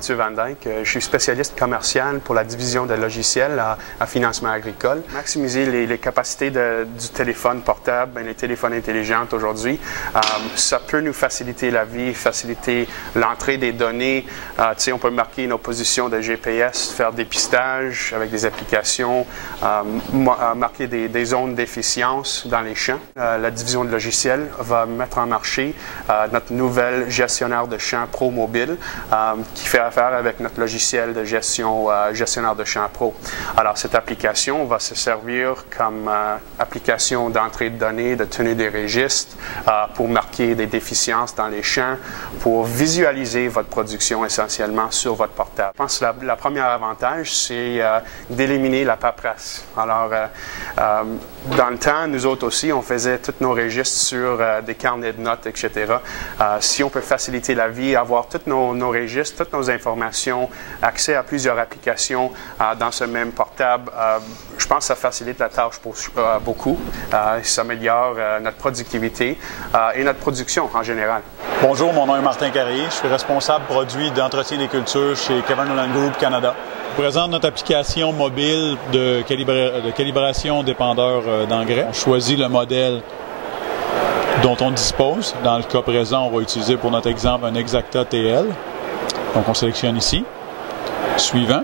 Mathieu Van Dyck. Je suis spécialiste commercial pour la division de logiciels à financement agricole. Maximiser les capacités du téléphone portable, les téléphones intelligents aujourd'hui, ça peut nous faciliter la vie, faciliter l'entrée des données. On peut marquer nos positions de GPS, faire des pistages avec des applications, marquer des zones d'efficience dans les champs. La division de logiciels va mettre en marché notre nouvelle gestionnaire de champs Pro Mobile qui fait affaire avec notre logiciel de gestion gestionnaire de champs Pro. Alors, cette application va se servir comme application d'entrée de données, de tenue des registres, pour marquer des déficiences dans les champs, pour visualiser votre production essentiellement sur votre portable. Je pense que le premier avantage, c'est d'éliminer la paperasse. Alors, dans le temps, nous autres aussi, on faisait tous nos registres sur des carnets de notes, etc. Si on peut faciliter la vie, avoir tous nos registres, toutes nos informations, accès à plusieurs applications dans ce même portable, je pense que ça facilite la tâche beaucoup. Ça améliore notre productivité et notre production en général. Bonjour, mon nom est Martin Carrier. Je suis responsable produit d'entretien des cultures chez Kevin Holland Group Canada. Je présente notre application mobile de calibration dépendeur d'engrais. On choisit le modèle dont on dispose. Dans le cas présent, on va utiliser pour notre exemple un Exacta TL. Donc on sélectionne ici. Suivant.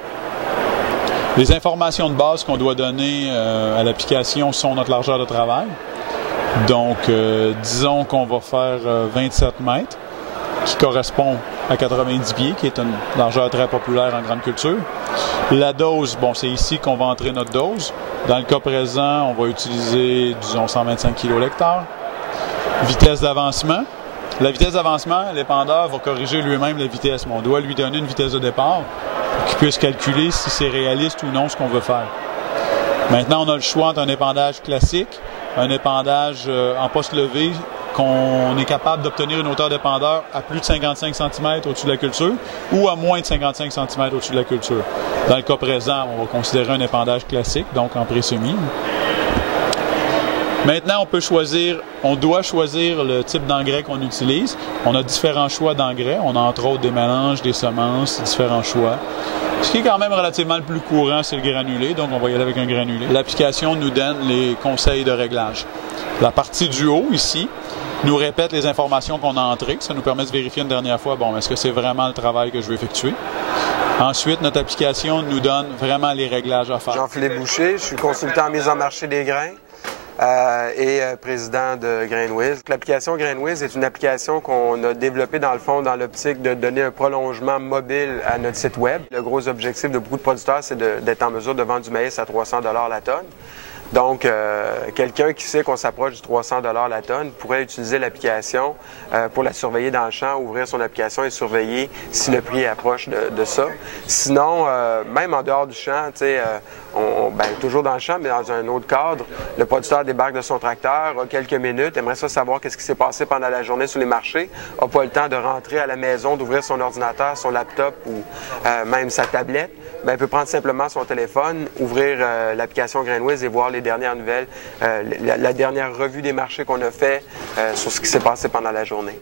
Les informations de base qu'on doit donner à l'application sont notre largeur de travail. Donc, disons qu'on va faire 27 mètres, qui correspond à 90 pieds, qui est une largeur très populaire en grande culture. La dose, bon, c'est ici qu'on va entrer notre dose. Dans le cas présent, on va utiliser, disons, 125 kL/h. Vitesse d'avancement. La vitesse d'avancement, l'épandeur va corriger lui-même la vitesse, mais on doit lui donner une vitesse de départ pour qu'il puisse calculer si c'est réaliste ou non ce qu'on veut faire. Maintenant, on a le choix entre un épandage classique, un épandage en poste levé, qu'on est capable d'obtenir une hauteur d'épandeur à plus de 55 cm au-dessus de la culture ou à moins de 55 cm au-dessus de la culture. Dans le cas présent, on va considérer un épandage classique, donc en pré-semi. Maintenant, on doit choisir le type d'engrais qu'on utilise. On a différents choix d'engrais. On a entre autres des mélanges, des semences, différents choix. Ce qui est quand même relativement le plus courant, c'est le granulé, donc on va y aller avec un granulé. L'application nous donne les conseils de réglage. La partie du haut, ici, nous répète les informations qu'on a entrées. Ça nous permet de vérifier une dernière fois, bon, est-ce que c'est vraiment le travail que je veux effectuer? Ensuite, notre application nous donne vraiment les réglages à faire. Jean-Philippe Boucher, je suis consultant en mise en marché des grains. Et président de GrainWiz. L'application GrainWiz est une application qu'on a développée dans le fond dans l'optique de donner un prolongement mobile à notre site web. Le gros objectif de beaucoup de producteurs, c'est d'être en mesure de vendre du maïs à 300 $ la tonne. Donc, quelqu'un qui sait qu'on s'approche du 300 $ la tonne pourrait utiliser l'application pour la surveiller dans le champ, ouvrir son application et surveiller si le prix approche de ça. Sinon, même en dehors du champ, toujours dans le champ, mais dans un autre cadre, le producteur débarque de son tracteur, a quelques minutes, aimerait ça savoir qu'est-ce qui s'est passé pendant la journée sur les marchés, n'a pas le temps de rentrer à la maison, d'ouvrir son ordinateur, son laptop ou même sa tablette. Bien, il peut prendre simplement son téléphone, ouvrir l'application GrainWiz et voir les dernières nouvelles, la dernière revue des marchés qu'on a fait sur ce qui s'est passé pendant la journée.